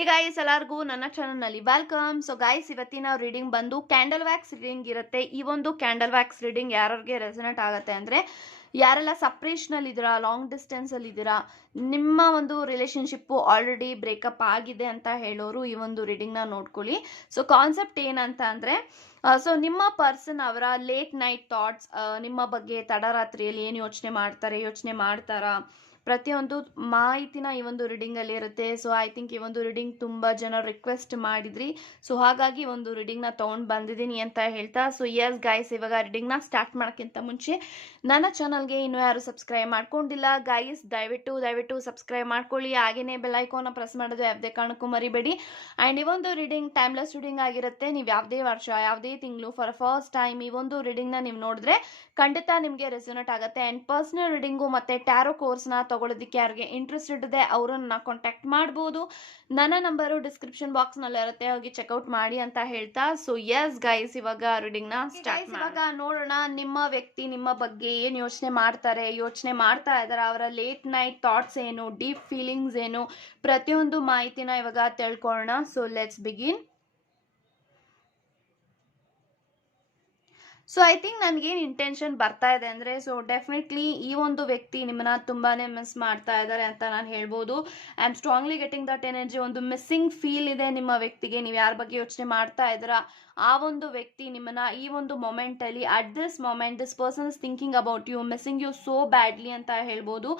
Hey guys ಎಲ್ಲರಿಗೂ ನನ್ನ ಚಾನಲ್ನಲ್ಲಿ ವೆಲ್ಕಮ್ ಸೊ ಗಾಯ್ಸ್ ಇವತ್ತಿನ ರೀಡಿಂಗ್ ಬಂದು ಕ್ಯಾಂಡಲ್ ವ್ಯಾಕ್ಸ್ ರೀಡಿಂಗ್ ಇರುತ್ತೆ. ಈ ಒಂದು ಕ್ಯಾಂಡಲ್ ವ್ಯಾಕ್ಸ್ ರೀಡಿಂಗ್ ಯಾರಿಗೆ ರೆಸನೆಟ್ ಆಗುತ್ತೆ ಅಂದರೆ, ಯಾರೆಲ್ಲ ಸಪ್ರೇಷನಲ್ಲಿದ್ದೀರಾ ಲಾಂಗ್ ಡಿಸ್ಟೆನ್ಸಲ್ಲಿದ್ದೀರಾ ನಿಮ್ಮ ಒಂದು ರಿಲೇಷನ್ಶಿಪ್ಪು ಆಲ್ರೆಡಿ ಬ್ರೇಕಪ್ ಆಗಿದೆ ಅಂತ ಹೇಳೋರು ಈ ಒಂದು ರೀಡಿಂಗ್ನ ನೋಡ್ಕೊಳ್ಳಿ. ಸೊ ಕಾನ್ಸೆಪ್ಟ್ ಏನಂತ ಅಂದರೆ ಸೊ ನಿಮ್ಮ ಪರ್ಸನ್ ಅವರ ಲೇಟ್ ನೈಟ್ ಥಾಟ್ಸ್ ನಿಮ್ಮ ಬಗ್ಗೆ ತಡರಾತ್ರಿಯಲ್ಲಿ ಏನು ಯೋಚನೆ ಮಾಡ್ತಾರೆ, ಯೋಚನೆ ಮಾಡ್ತಾರಾ ಪ್ರತಿಯೊಂದು ಮಾಹಿತಿನ ಈ ಒಂದು ರೀಡಿಂಗಲ್ಲಿ ಇರುತ್ತೆ. ಸೊ ಐ ಥಿಂಕ್ ಈ ಒಂದು ರೀಡಿಂಗ್ ತುಂಬ ಜನ ರಿಕ್ವೆಸ್ಟ್ ಮಾಡಿದ್ರಿ. ಸೊ ಹಾಗಾಗಿ ಒಂದು ರೀಡಿಂಗ್ನ ತೊಗೊಂಡು ಬಂದಿದ್ದೀನಿ ಅಂತ ಹೇಳ್ತಾ. ಸೊ ಎಸ್ ಗೈಸ್ ಇವಾಗ ರೀಡಿಂಗ್ನ ಸ್ಟಾರ್ಟ್ ಮಾಡೋಕ್ಕಿಂತ ಮುಂಚೆ ನನ್ನ ಚಾನಲ್ಗೆ ಇನ್ನೂ ಯಾರು ಸಬ್ಸ್ಕ್ರೈಬ್ ಮಾಡ್ಕೊಂಡಿಲ್ಲ ಗೈಸ್ ದಯವಿಟ್ಟು ದಯವಿಟ್ಟು ಸಬ್ಸ್ಕ್ರೈಬ್ ಮಾಡ್ಕೊಳ್ಳಿ. ಹಾಗೆಯೇ ಬೆಲ್ಲೈಕೋನ ಪ್ರೆಸ್ ಮಾಡೋದು ಯಾವುದೇ ಕಾರಣಕ್ಕೂ ಮರಿಬೇಡಿ. ಆ್ಯಂಡ್ ಈ ಒಂದು ರೀಡಿಂಗ್ ಟೈಮ್ಲೆಸ್ ರೀಡಿಂಗ್ ಆಗಿರುತ್ತೆ. ನೀವು ಯಾವುದೇ ವರ್ಷ, ಯಾವುದೇ ತಿಂಗಳು ಫಾರ್ ಫಸ್ಟ್ ಟೈಮ್ ಈ ಒಂದು ರೀಡಿಂಗ್ನ ನೀವು ನೋಡಿದ್ರೆ ಖಂಡಿತ ನಿಮಗೆ ರೆಸ್ಯೂನೇಟ್ ಆಗುತ್ತೆ. ಆ್ಯಂಡ್ ಪರ್ಸ್ನಲ್ ರೀಡಿಂಗು ಮತ್ತು ಟ್ಯಾರೋ ಕೋರ್ಸ್ನ ತಗೊಳ್ಳೋದಕ್ಕೆ ಯಾರಿಗೆ ಇಂಟ್ರೆಸ್ಟ್ ಇಡದೆ ಅವರನ್ನ ಕಾಂಟ್ಯಾಕ್ಟ್ ಮಾಡ್ಬೋದು. ನನ್ನ ನಂಬರು ಡಿಸ್ಕ್ರಿಪ್ಷನ್ ಬಾಕ್ಸ್ನಲ್ಲಿ ಇರುತ್ತೆ ಹೋಗಿ ಚೆಕ್ಔಟ್ ಮಾಡಿ ಅಂತ ಹೇಳ್ತಾ. ಸೊ ಎಸ್ ಗೈಸ್ ಇವಾಗ ರೀಡಿಂಗ್ನ ಸ್ಟಾರ್ಟ್ ಇವಾಗ ನೋಡೋಣ ನಿಮ್ಮ ವ್ಯಕ್ತಿ ನಿಮ್ಮ ಬಗ್ಗೆ ಏನು ಯೋಚನೆ ಮಾಡ್ತಾರೆ ಯೋಚನೆ ಮಾಡ್ತಾ ಇದ್ದಾರೆ ಅವರ ಲೇಟ್ ನೈಟ್ ಥಾಟ್ಸ್ ಏನು ಡೀಪ್ ಫೀಲಿಂಗ್ಸ್ ಏನು ಪ್ರತಿಯೊಂದು ಮಾಹಿತಿನ ಇವಾಗ ತಿಳ್ಕೊಳ್ಳೋಣ. So let's begin so I think ನನಗೇನು ಇಂಟೆನ್ಷನ್ ಬರ್ತಾ ಇದೆ ಅಂದರೆ ಸೊ ಡೆಫಿನೆಟ್ಲಿ ಈ ಒಂದು ವ್ಯಕ್ತಿ ನಿಮ್ಮನ್ನ ತುಂಬಾ ಮಿಸ್ ಮಾಡ್ತಾ ಇದ್ದಾರೆ ಅಂತ ನಾನು ಹೇಳ್ಬೋದು. I am strongly getting that energy ಒಂದು ಮಿಸ್ಸಿಂಗ್ ಫೀಲ್ ಇದೆ ನಿಮ್ಮ ವ್ಯಕ್ತಿಗೆ. ನೀವು ಯಾರ ಬಗ್ಗೆ ಯೋಚನೆ ಮಾಡ್ತಾ ಇದ್ದೀರಾ? ಆ ಒಂದು ವ್ಯಕ್ತಿ ನಿಮ್ಮನ್ನ ಈ ಒಂದು ಮೊಮೆಂಟಲ್ಲಿ at this moment this person is thinking about you missing you so badly ಅಂತ ಹೇಳ್ಬೋದು.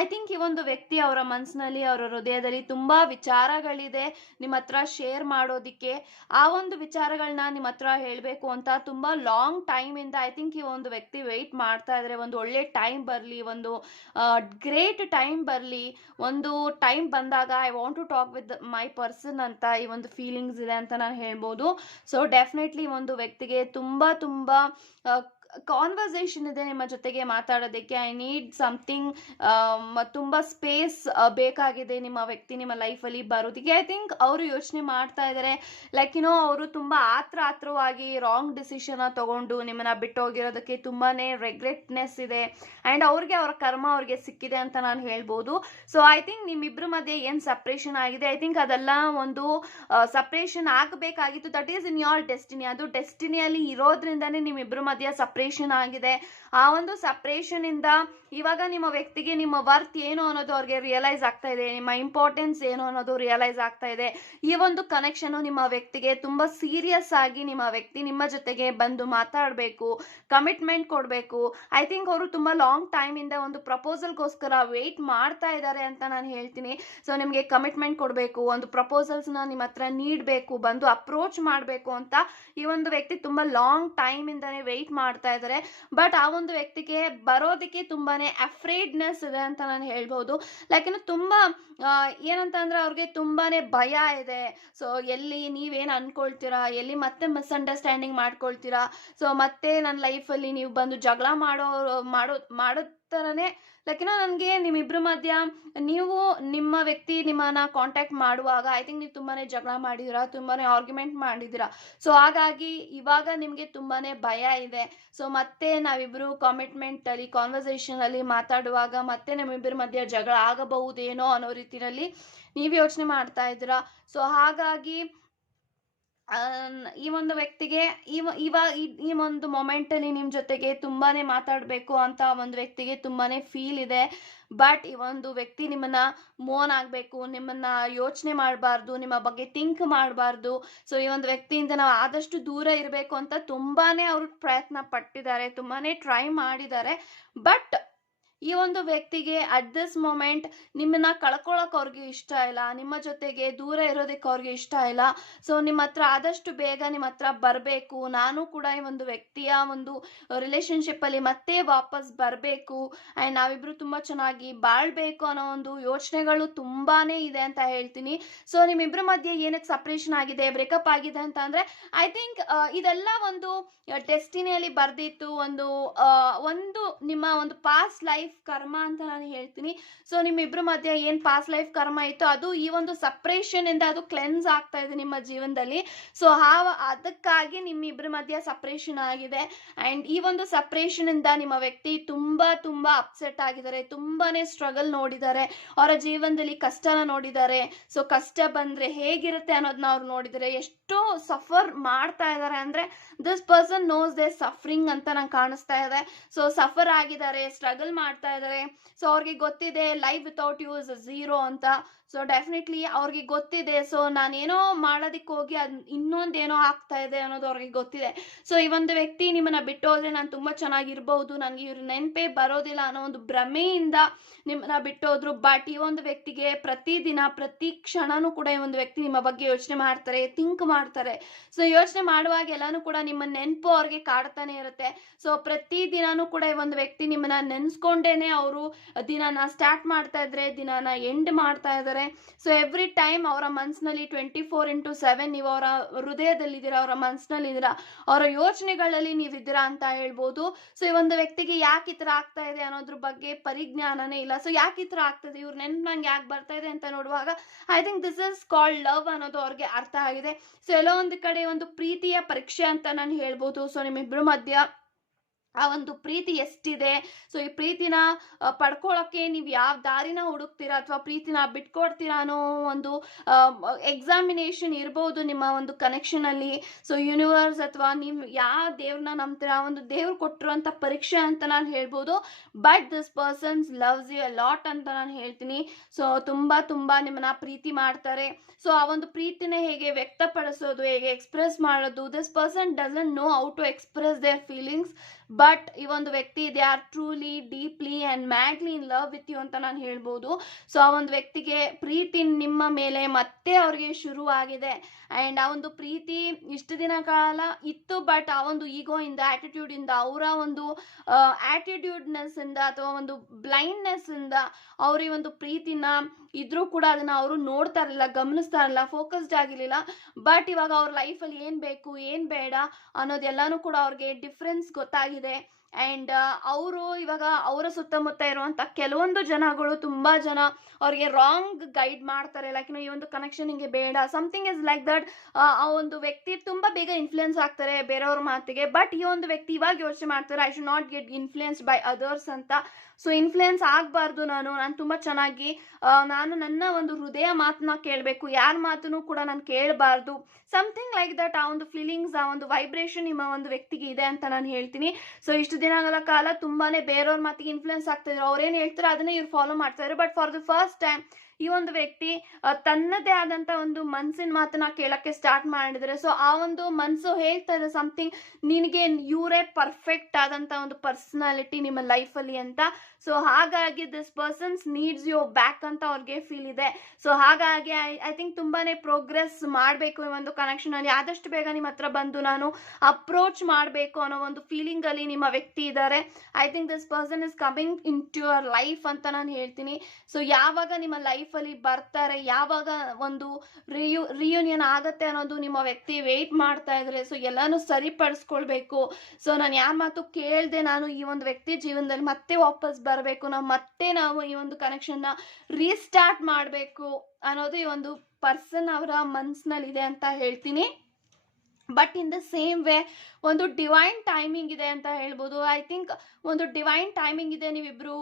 ಐ ಥಿಂಕ್ ಈ ಒಂದು ವ್ಯಕ್ತಿ ಅವರ ಮನಸ್ಸಿನಲ್ಲಿ ಅವರ ಹೃದಯದಲ್ಲಿ ತುಂಬ ವಿಚಾರಗಳಿದೆ ನಿಮ್ಮ ಹತ್ರ ಶೇರ್ ಮಾಡೋದಕ್ಕೆ. ಆ ಒಂದು ವಿಚಾರಗಳನ್ನ ನಿಮ್ಮ ಹತ್ರ ಹೇಳಬೇಕು ಅಂತ ತುಂಬ ಲಾಂಗ್ ಟೈಮ್ ಇಂದ ಐ ಥಿಂಕ್ ಈ ಒಂದು ವ್ಯಕ್ತಿ ವೆಯ್ಟ್ ಮಾಡ್ತಾ ಇದ್ರೆ, ಒಂದು ಒಳ್ಳೆ ಟೈಮ್ ಬರಲಿ, ಒಂದು ಗ್ರೇಟ್ ಟೈಮ್ ಬರಲಿ, ಒಂದು ಟೈಮ್ ಬಂದಾಗ I want to talk with my person ಅಂತ ಈ ಒಂದು ಫೀಲಿಂಗ್ಸ್ ಇದೆ ಅಂತ ನಾನು ಹೇಳ್ಬೋದು. ಸೊ ಡೆಫಿನೆಟ್ಲಿ ಒಂದು ವ್ಯಕ್ತಿಗೆ ತುಂಬ ತುಂಬ ಕಾನ್ವರ್ಸೇಷನ್ ಇದೆ ನಿಮ್ಮ ಜೊತೆಗೆ ಮಾತಾಡೋದಕ್ಕೆ. ಐ ನೀಡ್ ಸಮಥಿಂಗ್ ತುಂಬ ಸ್ಪೇಸ್ ಬೇಕಾಗಿದೆ ನಿಮ್ಮ ವ್ಯಕ್ತಿ ನಿಮ್ಮ ಲೈಫಲ್ಲಿ ಬರೋದಕ್ಕೆ. ಐ ಥಿಂಕ್ ಅವರು ಯೋಚನೆ ಮಾಡ್ತಾ ಇದ್ದಾರೆ ಲೈಕ್ ಏನೋ ಅವರು ತುಂಬ ಆತ್ರ ಆತ್ರವಾಗಿ ರಾಂಗ್ ಡಿಸಿಷನ್ ತಗೊಂಡು ನಿಮ್ಮನ್ನ ಬಿಟ್ಟು ಹೋಗಿರೋದಕ್ಕೆ ತುಂಬಾ ರೆಗ್ರೆಟ್ನೆಸ್ ಇದೆ. ಆ್ಯಂಡ್ ಅವ್ರಿಗೆ ಅವರ ಕರ್ಮ ಅವ್ರಿಗೆ ಸಿಕ್ಕಿದೆ ಅಂತ ನಾನು ಹೇಳ್ಬೋದು. ಸೊ ಐ ಥಿಂಕ್ ನಿಮ್ಮಿಬ್ಬರ ಮಧ್ಯೆ ಏನು ಸಪ್ರೇಷನ್ ಆಗಿದೆ? ಐ ಥಿಂಕ್ ಅದೆಲ್ಲ ಒಂದು ಸಪ್ರೇಷನ್ ಆಗಬೇಕಾಗಿತ್ತು. That is in your destiny ಅದು ಡೆಸ್ಟಿನಿಯಲ್ಲಿ ಇರೋದ್ರಿಂದನೇ ನಿಮ್ಮಿಬ್ಬರ ಮಧ್ಯೆ ಸಪ್ರೇಷನ್ ಆಗಿದೆ. ಆ ಒಂದು ಸಪ್ರೇಷನ್ ಇಂದ ಇವಾಗ ನಿಮ್ಮ ವ್ಯಕ್ತಿಗೆ ನಿಮ್ಮ ವರ್ತ್ ಏನು ಅನ್ನೋದು ಅವ್ರಿಗೆ ರಿಯಲೈಸ್ ಆಗ್ತಾ ಇದೆ, ನಿಮ್ಮ ಇಂಪಾರ್ಟೆನ್ಸ್ ಏನು ಅನ್ನೋದು ರಿಯಲೈಸ್ ಆಗ್ತಾ ಇದೆ. ಈ ಒಂದು ಕನೆಕ್ಷನ್ ನಿಮ್ಮ ವ್ಯಕ್ತಿಗೆ ತುಂಬಾ ಸೀರಿಯಸ್ ಆಗಿ ನಿಮ್ಮ ವ್ಯಕ್ತಿ ನಿಮ್ಮ ಜೊತೆಗೆ ಬಂದು ಮಾತಾಡಬೇಕು ಕಮಿಟ್ಮೆಂಟ್ ಕೊಡಬೇಕು. ಐ ಥಿಂಕ್ ಅವರು ತುಂಬ ಲಾಂಗ್ ಟೈಮ್ ಇಂದ ಒಂದು ಪ್ರಪೋಸಲ್ಗೋಸ್ಕರ ವೆಯ್ಟ್ ಮಾಡ್ತಾ ಇದ್ದಾರೆ ಅಂತ ನಾನು ಹೇಳ್ತೀನಿ. ಸೊ ನಿಮಗೆ ಕಮಿಟ್ಮೆಂಟ್ ಕೊಡಬೇಕು, ಒಂದು ಪ್ರಪೋಸಲ್ಸ್ನ ನಿಮ್ಮ ಹತ್ರ ನೀಡಬೇಕು, ಬಂದು ಅಪ್ರೋಚ್ ಮಾಡಬೇಕು ಅಂತ ಈ ಒಂದು ವ್ಯಕ್ತಿ ತುಂಬ ಲಾಂಗ್ ಟೈಮ್ ಇಂದಾನೆ ವೆಯ್ಟ್ ಮಾಡ್ತಾ ಇದ್ದಾರೆ ಬಟ್ ಆ ಒಂದು ವ್ಯಕ್ತಿಗೆ ಬರೋದಕ್ಕೆ ತುಂಬಾನೇ ಅಫ್ರೇಡ್ನೆಸ್ ಇದೆ ಅಂತ ನಾನು ಹೇಳ್ಬೋದು. ಲೈಕ್ ತುಂಬಾ ಏನಂತ ಅಂದ್ರೆ ಅವ್ರಿಗೆ ತುಂಬಾನೇ ಭಯ ಇದೆ. ಸೊ ಎಲ್ಲಿ ನೀವೇನು ಅನ್ಕೊಳ್ತೀರಾ? ಎಲ್ಲಿ ಮತ್ತೆ ಮಿಸ್ಅಂಡರ್ಸ್ಟ್ಯಾಂಡಿಂಗ್ ಮಾಡ್ಕೊಳ್ತೀರಾ? ಸೊ ಮತ್ತೆ ನನ್ನ ಲೈಫಲ್ಲಿ ನೀವು ಬಂದು ಜಗಳ ಮಾಡೋ ಮಾಡೋ ಮಾಡೋ ಥರನೇ ಲೈಕಿನ ನನಗೆ ನಿಮ್ಮಿಬ್ಬರ ಮಧ್ಯ ನೀವು ನಿಮ್ಮ ವ್ಯಕ್ತಿ ನಿಮ್ಮನ್ನ ಕಾಂಟ್ಯಾಕ್ಟ್ ಮಾಡುವಾಗ ಐ ಥಿಂಕ್ ನೀವು ತುಂಬಾ ಜಗಳ ಮಾಡಿದ್ದೀರಾ ತುಂಬಾ ಆರ್ಗ್ಯುಮೆಂಟ್ ಮಾಡಿದ್ದೀರಾ ಸೊ ಹಾಗಾಗಿ ಇವಾಗ ನಿಮಗೆ ತುಂಬಾ ಭಯ ಇದೆ. ಸೊ ಮತ್ತೆ ನಾವಿಬ್ಬರು ಕಾಮಿಟ್ಮೆಂಟಲ್ಲಿ ಕಾನ್ವರ್ಸೇಷನಲ್ಲಿ ಮಾತಾಡುವಾಗ ಮತ್ತೆ ನಮ್ಮಿಬ್ಬರ ಮಧ್ಯ ಜಗಳ ಆಗಬಹುದೇನೋ ಅನ್ನೋ ರೀತಿಯಲ್ಲಿ ನೀವು ಯೋಚನೆ ಮಾಡ್ತಾ ಇದ್ದೀರಾ. ಸೊ ಹಾಗಾಗಿ ಈ ಒಂದು ವ್ಯಕ್ತಿಗೆ ಇವ ಇವಾಗ ಈ ಒಂದು ಮೊಮೆಂಟಲ್ಲಿ ನಿಮ್ಮ ಜೊತೆಗೆ ತುಂಬಾ ಮಾತಾಡಬೇಕು ಅಂತ ಒಂದು ವ್ಯಕ್ತಿಗೆ ತುಂಬಾ ಫೀಲ್ ಇದೆ. ಬಟ್ ಈ ಒಂದು ವ್ಯಕ್ತಿ ನಿಮ್ಮನ್ನ ಮೋನ್ ಆಗಬೇಕು, ನಿಮ್ಮನ್ನ ಯೋಚನೆ ಮಾಡಬಾರ್ದು, ನಿಮ್ಮ ಬಗ್ಗೆ ಥಿಂಕ್ ಮಾಡಬಾರ್ದು. ಸೊ ಈ ಒಂದು ವ್ಯಕ್ತಿಯಿಂದ ನಾವು ಆದಷ್ಟು ದೂರ ಇರಬೇಕು ಅಂತ ತುಂಬಾ ಅವರು ಪ್ರಯತ್ನ ಪಟ್ಟಿದ್ದಾರೆ ತುಂಬಾ ಟ್ರೈ ಮಾಡಿದ್ದಾರೆ. ಬಟ್ ಈ ಒಂದು ವ್ಯಕ್ತಿಗೆ ಅಟ್ ದಿಸ್ ಮೊಮೆಂಟ್ ನಿಮ್ಮನ್ನ ಕಳ್ಕೊಳಕ್ ಅವ್ರಿಗೆ ಇಷ್ಟ ಇಲ್ಲ, ನಿಮ್ಮ ಜೊತೆಗೆ ದೂರ ಇರೋದಕ್ಕೆ ಅವ್ರಿಗೆ ಇಷ್ಟ ಇಲ್ಲ. ಸೊ ನಿಮ್ಮ ಹತ್ರ ಆದಷ್ಟು ಬೇಗ ನಿಮ್ಮ ಹತ್ರ ಬರಬೇಕು. ನಾನು ಕೂಡ ಈ ಒಂದು ವ್ಯಕ್ತಿಯ ಒಂದು ರಿಲೇಶನ್ಶಿಪ್ಪಲ್ಲಿ ಮತ್ತೆ ವಾಪಸ್ ಬರಬೇಕು. ಆ್ಯಂಡ್ ನಾವಿಬ್ರು ತುಂಬಾ ಚೆನ್ನಾಗಿ ಬಾಳ್ಬೇಕು ಅನ್ನೋ ಒಂದು ಯೋಚನೆಗಳು ತುಂಬಾನೇ ಇದೆ ಅಂತ ಹೇಳ್ತೀನಿ. ಸೊ ನಿಮ್ಮಿಬ್ಬರ ಮಧ್ಯೆ ಏನಕ್ಕೆ ಸಪ್ರೇಷನ್ ಆಗಿದೆ ಬ್ರೇಕಪ್ ಆಗಿದೆ ಅಂತ ಅಂದ್ರೆ ಐ ಥಿಂಕ್ ಇದೆಲ್ಲ ಒಂದು ಡೆಸ್ಟಿನಿಯಲ್ಲಿ ಬರ್ದಿತ್ತು ಒಂದು ಒಂದು ನಿಮ್ಮ ಒಂದು ಪಾಸ್ಟ್ ಲೈಫ್ ಕರ್ಮ ಅಂತ ನಾನು ಹೇಳ್ತೀನಿ. ಸೊ ನಿಮ್ಮಿಬ್ಬರ ಮಧ್ಯೆ ಏನು ಪಾಸ್ಟ್ ಲೈಫ್ ಕರ್ಮ ಇತ್ತು ಅದು ಈ ಒಂದು ಸಪ್ರೇಷನ್ ಇಂದ ಅದು ಕ್ಲೆನ್ಸ್ ಆಗ್ತಾ ಇದೆ ನಿಮ್ಮ ಜೀವನದಲ್ಲಿ. ಸೊ ಆ ಅದಕ್ಕಾಗಿ ನಿಮ್ಮಿಬ್ಬರ ಮಧ್ಯೆ ಸಪ್ರೇಷನ್ ಆಗಿದೆ. ಅಂಡ್ ಈ ಒಂದು ಸಪ್ರೇಷನ್ ಇಂದ ನಿಮ್ಮ ವ್ಯಕ್ತಿ ತುಂಬಾ ತುಂಬಾ ಅಪ್ಸೆಟ್ ಆಗಿದ್ದಾರೆ. ತುಂಬಾನೇ ಸ್ಟ್ರಗಲ್ ನೋಡಿದ್ದಾರೆ. ಅವರ ಜೀವನದಲ್ಲಿ ಕಷ್ಟನ ನೋಡಿದ್ದಾರೆ. ಸೊ ಕಷ್ಟ ಬಂದ್ರೆ ಹೇಗಿರುತ್ತೆ ಅನ್ನೋದನ್ನ ಅವ್ರು ನೋಡಿದ್ರೆ ಎಷ್ಟು ಸಫರ್ ಮಾಡ್ತಾ ಇದ್ದಾರೆ ಅಂದ್ರೆ this person knows they suffering ಅಂತ ನಂಗೆ ಕಾಣಿಸ್ತಾ ಇದೆ. ಸೊ ಸಫರ್ ಆಗಿದ್ದಾರೆ ಸ್ಟ್ರಗಲ್ ಮಾಡ್ತಾ ಇದ್ದಾರೆ ಸೊ ಅವ್ರಿಗೆ ಗೊತ್ತಿದೆ ಲೈಫ್ ವಿತೌಟ್ ಯೂಸ್ ಝೀರೋ ಅಂತ. ಸೊ ಡೆಫಿನೆಟ್ಲಿ ಅವ್ರಿಗೆ ಗೊತ್ತಿದೆ. ಸೊ ನಾನೇನೋ ಮಾಡೋದಕ್ಕೆ ಹೋಗಿ ಅದು ಇನ್ನೊಂದೇನೋ ಆಗ್ತಾ ಇದೆ ಅನ್ನೋದು ಅವ್ರಿಗೆ ಗೊತ್ತಿದೆ. ಸೊ ಈ ಒಂದು ವ್ಯಕ್ತಿ ನಿಮ್ಮನ್ನ ಬಿಟ್ಟು ಹೋದ್ರೆ ನಾನು ತುಂಬ ಚೆನ್ನಾಗಿರ್ಬೋದು. ನನಗೆ ಇವ್ರ ನೆನಪೇ ಬರೋದಿಲ್ಲ ಅನ್ನೋ ಒಂದು ಭ್ರಮೆಯಿಂದ ನಿಮ್ಮನ್ನ ಬಿಟ್ಟೋದ್ರು ಬಟ್ ಈ ಒಂದು ವ್ಯಕ್ತಿಗೆ ಪ್ರತಿದಿನ, ಪ್ರತಿ ಕ್ಷಣನೂ ಕೂಡ ಈ ಒಂದು ವ್ಯಕ್ತಿ ನಿಮ್ಮ ಬಗ್ಗೆ ಯೋಚನೆ ಮಾಡ್ತಾರೆ ಥಿಂಕ್ ಮಾಡ್ತಾರೆ. ಸೊ ಯೋಚನೆ ಮಾಡುವಾಗ ಎಲ್ಲಾನು ಕೂಡ ನಿಮ್ಮ ನೆನಪು ಅವ್ರಿಗೆ ಕಾಡ್ತಾನೆ ಇರುತ್ತೆ. ಸೊ ಪ್ರತಿ ದಿನಾನು ಕೂಡ ಈ ಒಂದು ವ್ಯಕ್ತಿ ನಿಮ್ಮನ್ನ ನೆನೆಸ್ಕೊಂಡೇನೆ ಅವರು ದಿನಾನ ಸ್ಟಾರ್ಟ್ ಮಾಡ್ತಾ ಇದ್ರೆ, ದಿನಾನ ಎಂಡ್ ಮಾಡ್ತಾ ಇದ್ದಾರೆ ಸೊ ಎವ್ರಿ ಟೈಮ್ ಅವರ ಮನಸ್ಸಿನಲ್ಲಿ ಟ್ವೆಂಟಿ ಫೋರ್ ಇಂಟು ಸೆವೆನ್ ನೀವು ಅವರ ಹೃದಯದಲ್ಲಿದ್ದೀರಾ, ಅವರ ಮನಸ್ಸಿನಲ್ಲಿದ್ದೀರಾ ಅವರ ಯೋಚನೆಗಳಲ್ಲಿ ನೀವಿದ್ದೀರಾ ಅಂತ ಹೇಳ್ಬೋದು. ಸೊ ಈ ಒಂದು ವ್ಯಕ್ತಿಗೆ ಯಾಕೆ ಈ ಥರ ಆಗ್ತಾ ಇದೆ ಅನ್ನೋದ್ರ ಬಗ್ಗೆ ಪರಿಜ್ಞಾನನೇ ಇಲ್ಲ. ಸೊ ಯಾಕೆ ಈ ಥರ ಆಗ್ತದೆ, ಇವ್ರ ನೆನ್ಪು ನಂಗೆ ಯಾಕೆ ಬರ್ತಾ ಇದೆ ಅಂತ ನೋಡುವಾಗ I think this is called love ಅನ್ನೋದು ಅವ್ರಿಗೆ ಅರ್ಥ ಆಗಿದೆ. ಸೊ ಎಲ್ಲೋ ಒಂದು ಕಡೆ ಒಂದು ಪ್ರೀತಿಯ ಪರೀಕ್ಷೆ ಅಂತ ನಾನು ಹೇಳ್ಬೋದು. ಸೊ ನಿಮ್ಮಿಬ್ಬರ ಮಧ್ಯ ಆ ಒಂದು ಪ್ರೀತಿ ಎಷ್ಟಿದೆ? ಸೊ ಈ ಪ್ರೀತಿನ ಪಡ್ಕೊಳ್ಳೋಕ್ಕೆ ನೀವು ಯಾವ ದಾರಿನ ಹುಡುಕ್ತೀರಾ ಅಥವಾ ಪ್ರೀತಿನ ಬಿಟ್ಕೊಡ್ತೀರಾ ಅನ್ನೋ ಒಂದು ಎಕ್ಸಾಮಿನೇಷನ್ ಇರ್ಬೋದು ನಿಮ್ಮ ಒಂದು ಕನೆಕ್ಷನಲ್ಲಿ ಸೊ ಯೂನಿವರ್ಸ್ ಅಥವಾ ನೀವು ಯಾವ ದೇವ್ರನ್ನ ನಂಬ್ತೀರಾ ಒಂದು ದೇವ್ರು ಕೊಟ್ಟಿರುವಂಥ ಪರೀಕ್ಷೆ ಅಂತ ನಾನು ಹೇಳ್ಬೋದು. But this person's loves you lot ಅಂತ ನಾನು ಹೇಳ್ತೀನಿ. ಸೊ ತುಂಬ ತುಂಬ ನಿಮ್ಮನ್ನ ಪ್ರೀತಿ ಮಾಡ್ತಾರೆ. ಸೊ ಆ ಒಂದು ಪ್ರೀತಿನ ಹೇಗೆ ವ್ಯಕ್ತಪಡಿಸೋದು, ಹೇಗೆ ಎಕ್ಸ್ಪ್ರೆಸ್ ಮಾಡೋದು this person doesn't know how to express their feelings but ಈ ಒಂದು ವ್ಯಕ್ತಿ they are truly deeply and madly in love with you ಅಂತ ನಾನು ಹೇಳ್ಬೋದು. ಸೊ ಆ ಒಂದು ವ್ಯಕ್ತಿಗೆ ಪ್ರೀತಿ ನಿಮ್ಮ ಮೇಲೆ ಮತ್ತೆ ಅವ್ರಿಗೆ ಶುರುವಾಗಿದೆ. ಆ್ಯಂಡ್ ಆ ಒಂದು ಪ್ರೀತಿ ಇಷ್ಟು ದಿನ ಕಾಲ ಇತ್ತು ಬಟ್ ಆ ಒಂದು ಈಗೋಯಿಂದ ಆ್ಯಟಿಟ್ಯೂಡಿಂದ ಅವರ ಒಂದು ಆ್ಯಟಿಟ್ಯೂಡ್ನೆಸ್ ಇಂದ ಅಥವಾ ಒಂದು ಬ್ಲೈಂಡ್ನೆಸ್ ಇಂದ ಅವ್ರ ಈ ಒಂದು ಪ್ರೀತಿನ ಇದ್ರೂ ಕೂಡ ಅದನ್ನ ಅವರು ನೋಡ್ತಾ ಇರಲಿಲ್ಲ, ಗಮನಿಸ್ತಾ ಇರಲಿಲ್ಲ ಫೋಕಸ್ಡ್ ಆಗಿರಲಿಲ್ಲ. ಬಟ್ ಇವಾಗ ಅವ್ರ ಲೈಫಲ್ಲಿ ಏನು ಬೇಕು, ಏನು ಬೇಡ ಅನ್ನೋದೆಲ್ಲಾನು ಕೂಡ ಅವ್ರಿಗೆ ಡಿಫ್ರೆನ್ಸ್ ಗೊತ್ತಾಗಿದೆ. ಆ್ಯಂಡ್ ಅವರು ಇವಾಗ ಅವರ ಸುತ್ತಮುತ್ತ ಇರುವಂಥ ಕೆಲವೊಂದು ಜನಗಳು ತುಂಬ ಜನ ಅವ್ರಿಗೆ ರಾಂಗ್ ಗೈಡ್ ಮಾಡ್ತಾರೆ. ಲೈಕ್ ಈ ಒಂದು ಕನೆಕ್ಷನ್ ಹಿಂಗೆ ಬೇಡ ಸಮಥಿಂಗ್ ಇಸ್ ಲೈಕ್ ದಟ್ ಆ ಒಂದು ವ್ಯಕ್ತಿ ತುಂಬ ಬೇಗ ಇನ್ಫ್ಲುಯೆನ್ಸ್ ಆಗ್ತಾರೆ ಬೇರೆಯವ್ರ ಮಾತಿಗೆ. ಬಟ್ ಈ ಒಂದು ವ್ಯಕ್ತಿ ಇವಾಗ ಯೋಚನೆ ಮಾಡ್ತಾರೆ I should not get influence by others ಅಂತ. ಸೊ ಇನ್ಫ್ಲುಯೆನ್ಸ್ ಆಗಬಾರ್ದು ನಾನು. ನಾನು ತುಂಬ ಚೆನ್ನಾಗಿ ನಾನು ನನ್ನ ಒಂದು ಹೃದಯ ಮಾತನ್ನ ಕೇಳಬೇಕು. ಯಾರ ಮಾತನ್ನು ಕೂಡ ನಾನು ಕೇಳಬಾರ್ದು. ಸಮಥಿಂಗ್ ಲೈಕ್ ದಟ್ ಆ ಒಂದು ಫೀಲಿಂಗ್ಸ್ ಆ ಒಂದು ವೈಬ್ರೇಷನ್ ನಿಮ್ಮ ಒಂದು ವ್ಯಕ್ತಿಗೆ ಇದೆ ಅಂತ ನಾನು ಹೇಳ್ತೀನಿ. ಸೊ ಇಷ್ಟು ದಿನಗಳ ಕಾಲ ತುಂಬಾನೇ ಬೇರೆಯವ್ರ ಮಾತಿಗೆ ಇನ್ಫ್ಲುಯೆನ್ಸ್ ಆಗ್ತಿದ್ರು ಅವ್ರೇನು ಹೇಳ್ತಾರೋ ಅದನ್ನೇ ಇವ್ರು ಫಾಲೋ ಮಾಡ್ತಾ ಇದ್ರು. But for the first time ಈ ಒಂದು ವ್ಯಕ್ತಿ ತನ್ನದೇ ಆದಂತ ಒಂದು ಮನ್ಸಿನ ಮಾತನ್ನ ಕೇಳಕ್ಕೆ ಸ್ಟಾರ್ಟ್ ಮಾಡಿದ್ರೆ ಸೊ ಆ ಒಂದು ಮನ್ಸು ಹೇಳ್ತಾ ಇದೆ ಸಮಥಿಂಗ್ ನಿನಗೆ ಇವರೇ ಪರ್ಫೆಕ್ಟ್ ಆದಂತ ಒಂದು ಪರ್ಸನಾಲಿಟಿ ನಿಮ್ಮ ಲೈಫಲ್ಲಿ ಅಂತ. ಸೊ ಹಾಗಾಗಿ this person's needs you back ಅಂತ ಅವ್ರಿಗೆ ಫೀಲ್ ಇದೆ. ಸೊ ಹಾಗಾಗಿ ಐ ಥಿಂಕ್ ತುಂಬಾನೇ ಪ್ರೋಗ್ರೆಸ್ ಮಾಡಬೇಕು ಈ ಒಂದು ಕನೆಕ್ಷನಲ್ಲಿ ಆದಷ್ಟು ಬೇಗ ನಿಮ್ಮ ಹತ್ರ ಬಂದು ನಾನು ಅಪ್ರೋಚ್ ಮಾಡಬೇಕು ಅನ್ನೋ ಒಂದು ಫೀಲಿಂಗ್ ಅಲ್ಲಿ ನಿಮ್ಮ ವ್ಯಕ್ತಿ ಇದ್ದಾರೆ I think this person is coming into your life ಅಂತ ನಾನು ಹೇಳ್ತೀನಿ. ಸೊ ಯಾವಾಗ ನಿಮ್ಮ ಲೈಫಲ್ಲಿ ಬರ್ತಾರೆ, ಯಾವಾಗ ಒಂದು ರಿಯು ರಿಯೂನಿಯನ್ ಆಗತ್ತೆ ಅನ್ನೋದು ನಿಮ್ಮ ವ್ಯಕ್ತಿ ವೆಯ್ಟ್ ಮಾಡ್ತಾ ಇದ್ರೆ ಸೊ ಎಲ್ಲನೂ ಸರಿಪಡಿಸ್ಕೊಳ್ಬೇಕು. ಸೊ ನಾನು ಯಾರ ಮಾತು ಕೇಳ್ದೆ ನಾನು ಈ ಒಂದು ವ್ಯಕ್ತಿ ಜೀವನದಲ್ಲಿ ಮತ್ತೆ ವಾಪಸ್ ಬರಬೇಕು, ನಾವು ಮತ್ತೆ ನಾವು ಈ ಒಂದು ಕನೆಕ್ಷನ್ನ ರೀಸ್ಟಾರ್ಟ್ ಮಾಡಬೇಕು ಅನ್ನೋದು ಈ ಒಂದು ಪರ್ಸನ್ ಅವರ ಮನಸ್ಸಿನಲ್ಲಿದೆ ಅಂತ ಹೇಳ್ತೀನಿ. But in the same way ಒಂದು ಡಿವೈನ್ ಟೈಮಿಂಗ್ ಇದೆ ಅಂತ ಹೇಳ್ಬೋದು. ಐ ಥಿಂಕ್ ಒಂದು ಡಿವೈನ್ ಟೈಮಿಂಗ್ ಇದೆ ನೀವಿಬ್ರು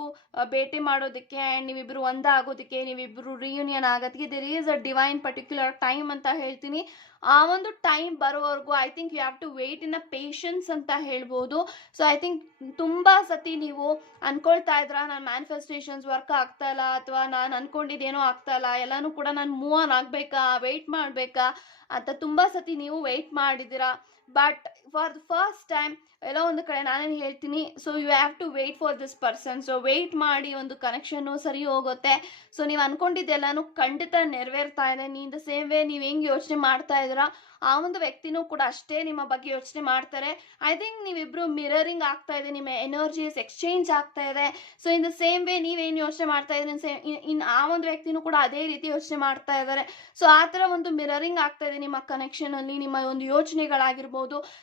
ಭೇಟಿ ಮಾಡೋದಕ್ಕೆ ಆ್ಯಂಡ್ ನೀವಿಬ್ರು ಒಂದಾಗೋದಕ್ಕೆ, ನೀವಿಬ್ರು ರಿಯೂನಿಯನ್ ಆಗೋದಕ್ಕೆ there is a divine particular time ಅಂತ ಹೇಳ್ತೀನಿ. ಆ ಒಂದು ಟೈಮ್ ಬರೋವರೆಗೂ I think you have to wait in a patience ಅಂತ ಹೇಳ್ಬೋದು. ಸೊ ಐ ಥಿಂಕ್ ತುಂಬ ಸತಿ ನೀವು ಅನ್ಕೊಳ್ತಾ ಇದ್ರ, ನಾನು ಮ್ಯಾನಿಫೆಸ್ಟೇಷನ್ಸ್ ವರ್ಕ್ ಆಗ್ತಾ ಇಲ್ಲ ಅಥವಾ, ನಾನು ಅನ್ಕೊಂಡಿದ್ದೇನೋ ಆಗ್ತಾ ಇಲ್ಲ, ಎಲ್ಲನೂ ಕೂಡ ನಾನು ಮೂವ್ ಆನ್ ಆಗಬೇಕಾ? ವೇಟ್ ಮಾಡಬೇಕಾ? ಅಂತ ತುಂಬ ಸತಿ ನೀವು ವೇಟ್ ಮಾಡಿದ್ದೀರಾ. But for the first time ಎಲ್ಲೋ ಒಂದು ಕಡೆ ನಾನೇನು ಹೇಳ್ತೀನಿ so you have to wait for this person so wait ಮಾಡಿ ಒಂದು ಕನೆಕ್ಷನ್ನು ಸರಿ ಹೋಗುತ್ತೆ. ಸೊ ನೀವು ಅಂದ್ಕೊಂಡಿದ್ದೆಲ್ಲನೂ ಖಂಡಿತ ನೆರವೇರ್ತಾ ಇದೆ. ನೀ ದ ಸೇಮ್ ವೇ ನೀವು ಹೆಂಗೆ ಯೋಚನೆ ಮಾಡ್ತಾ ಇದ್ದೀರಾ, ಆ ಒಂದು ವ್ಯಕ್ತಿನೂ ಕೂಡ ಅಷ್ಟೇ ನಿಮ್ಮ ಬಗ್ಗೆ ಯೋಚನೆ ಮಾಡ್ತಾರೆ. ಐ ಥಿಂಕ್ ನೀವಿಬ್ರು ಮಿರರಿಂಗ್ ಆಗ್ತಾ ಇದೆ, ನಿಮ್ಮ ಎನರ್ಜೀಸ್ ಎಕ್ಸ್ಚೇಂಜ್ ಆಗ್ತಾ ಇದೆ. So in the same way ನೀವೇನು ಯೋಚನೆ ಮಾಡ್ತಾ ಇದ್ರೆ ಸೇಮ್ ಇನ್ ಆ ಒಂದು ವ್ಯಕ್ತಿನೂ ಕೂಡ ಅದೇ ರೀತಿ ಯೋಚನೆ ಮಾಡ್ತಾ ಇದ್ದಾರೆ. ಸೊ ಆ ಥರ ಒಂದು ಮಿರರಿಂಗ್ ಆಗ್ತಾ ಇದೆ ನಿಮ್ಮ ಕನೆಕ್ಷನ್ ಅಲ್ಲಿ, ನಿಮ್ಮ ಒಂದು ಯೋಚನೆಗಳಾಗಿರ್ಬೋದು.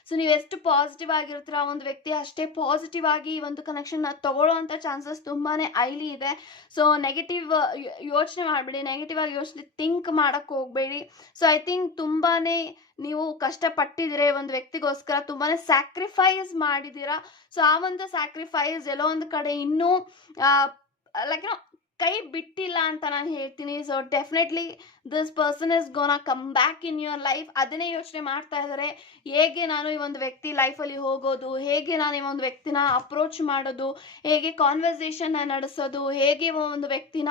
ಸೊ ನೀವು ಎಷ್ಟು ಪಾಸಿಟಿವ್ ಆಗಿರ್ತೀರ ಒಂದು ವ್ಯಕ್ತಿ, ಅಷ್ಟೇ ಪಾಸಿಟಿವ್ ಆಗಿ ಈ ಒಂದು ಕನೆಕ್ಷನ್ ತಗೊಳ್ಳೋವಂಥ ಚಾನ್ಸಸ್ ತುಂಬಾನೇ ಐಲಿ ಇದೆ. ಸೊ ನೆಗೆಟಿವ್ ಯೋಚನೆ ಮಾಡಬೇಡಿ. ನೆಗೆಟಿವ್ ಆಗಿ ಯೋಚನೆ ಥಿಂಕ್ ಮಾಡಕ್ ಹೋಗಬೇಡಿ. ಸೊ ಐ ಥಿಂಕ್ ತುಂಬಾನೇ ನೀವು ಕಷ್ಟಪಟ್ಟಿದ್ದೀರ ಒಂದು ವ್ಯಕ್ತಿಗೋಸ್ಕರ, ತುಂಬಾನೇ ಸ್ಯಾಕ್ರಿಫೈಸ್ ಮಾಡಿದ್ದೀರಾ. ಸೊ ಆ ಒಂದು ಸ್ಯಾಕ್ರಿಫೈಸ್ ಎಲ್ಲೋ ಒಂದು ಕಡೆ ಇನ್ನೂ ಲೈಕ್ ಕೈ ಬಿಟ್ಟಿಲ್ಲ ಅಂತ ನಾನು ಹೇಳ್ತೀನಿ. So definitely this person is gonna come back in your life ಅದನ್ನೇ ಯೋಚನೆ ಮಾಡ್ತಾ ಇದ್ದಾರೆ ಹೇಗೆ ನಾನು ಈ ಒಂದು ವ್ಯಕ್ತಿ ಲೈಫಲ್ಲಿ ಹೋಗೋದು, ಹೇಗೆ ನಾನು ಈ ಒಂದು ವ್ಯಕ್ತಿನ ಅಪ್ರೋಚ್ ಮಾಡೋದು, ಹೇಗೆ ಕಾನ್ವರ್ಸೇಷನ್ನ ನಡೆಸೋದು, ಹೇಗೆ ಒಂದು ವ್ಯಕ್ತಿನ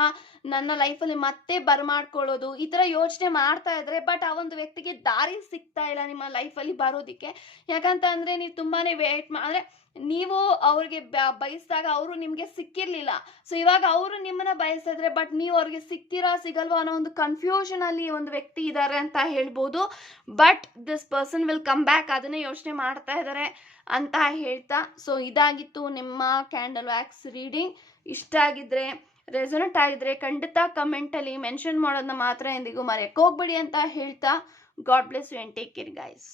ನನ್ನ ಲೈಫಲ್ಲಿ ಮತ್ತೆ ಬರ್ಮಾಡ್ಕೊಳ್ಳೋದು, ಈ ಥರ ಯೋಚನೆ ಮಾಡ್ತಾ ಇದ್ರೆ ಬಟ್ ಆ ಒಂದು ವ್ಯಕ್ತಿಗೆ ದಾರಿ ಸಿಗ್ತಾ ಇಲ್ಲ ನಿಮ್ಮ ಲೈಫಲ್ಲಿ ಬರೋದಕ್ಕೆ. ಯಾಕಂತ ಅಂದರೆ ನೀವು ತುಂಬಾ ವೇಟ್ ಅಂದರೆ ನೀವು ಅವ್ರಿಗೆ ಬಯಸಿದಾಗ ಅವರು ನಿಮಗೆ ಸಿಕ್ಕಿರಲಿಲ್ಲ. ಸೊ ಇವಾಗ ಅವರು ನಿಮ್ಮನ್ನ ಬಯಸಿದ್ರೆ ಬಟ್ ನೀವು ಅವ್ರಿಗೆ ಸಿಕ್ತೀರಾ, ಸಿಗಲ್ವಾ ಅನ್ನೋ ಒಂದು ಕನ್ಫ್ಯೂಷನ್ ಅಲ್ಲಿ ಒಂದು ವ್ಯಕ್ತಿ ಇದ್ದಾರೆ ಅಂತ ಹೇಳ್ಬೋದು. But this person will come back ಅದನ್ನೇ ಯೋಚನೆ ಮಾಡ್ತಾ ಇದ್ದಾರೆ ಅಂತ ಹೇಳ್ತಾ. ಸೊ ಇದಾಗಿತ್ತು ನಿಮ್ಮ ಕ್ಯಾಂಡಲ್ ವ್ಯಾಕ್ಸ್ ರೀಡಿಂಗ್ ಇಷ್ಟ ಆಗಿದ್ರೆ ರೆಸೊನೆಟ್ ಆಗಿದ್ರೆ ಖಂಡಿತ ಕಮೆಂಟಲ್ಲಿ ಮೆನ್ಷನ್ ಮಾಡೋದನ್ನ ಮಾತ್ರ ಎಂದಿಗೂ ಮರೆಯಕ್ಕೆ ಹೋಗ್ಬೇಡಿ ಅಂತ ಹೇಳ್ತಾ God bless you and take care guys